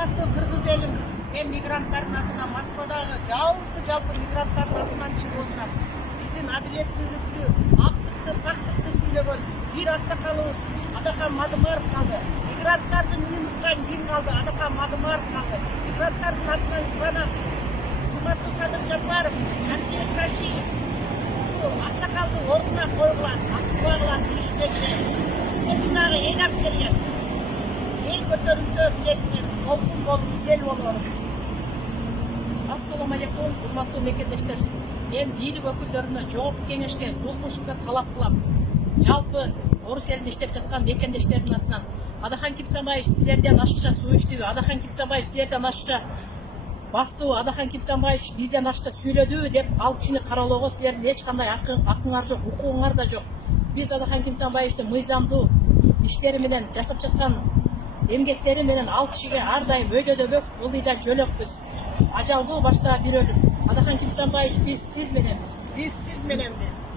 Урматтуу кыргыз элим, мен мигранттардын атынан Москвадагы жалпы мигранттардын атынан чыгып отурам. Биздин адилеттүүлүктү, актыкты, пактыкты сүйлөгөн бир аксакалыбыз Адахан Мадымаров калды. Мигранттардын үнүн уккан ким калды? Адахан Мадымаров калды. Мигранттардын атынан суранам. Урматтуу Садыр Жапаров, Анжелик Рашидов, ушу аксакалдын ордуна койгулат, асылбагылат иштегиле. Сиздердин дагы эң алып келген. Ел көтөрүлсө билесиңер, толкун болуп сел болор. Assalamu alaikum, урматтуу мекендештер. Мен бийлик өкүлдөрүнө жогорку кеңешке султушукта талап кылам. Жалпы орус элинде иштеп жаткан мекендештердин атынан Адахан Кипсанбаев силерден ашыкча суу иштүү, Адахан Кипсанбаев силерден ашыкча бастуу, Адахан Кипсанбаев бизден ашыкча сүйлөдү деп ал кишини кароолоого силердин эч кандай акыңар жок, укугуңар да жок. Биз Адахан Кипсанбаевдин мыйзамдуу иштери менен жасап жаткан эмгектери менен ал кишиге ар дайым өйдөдөбөк, ылдыйда жөлөкпүз. Ажалдуу башта бир өлүм. Адахан Кипсанбаев, биз сиз мененбиз. Биз сиз мененбиз.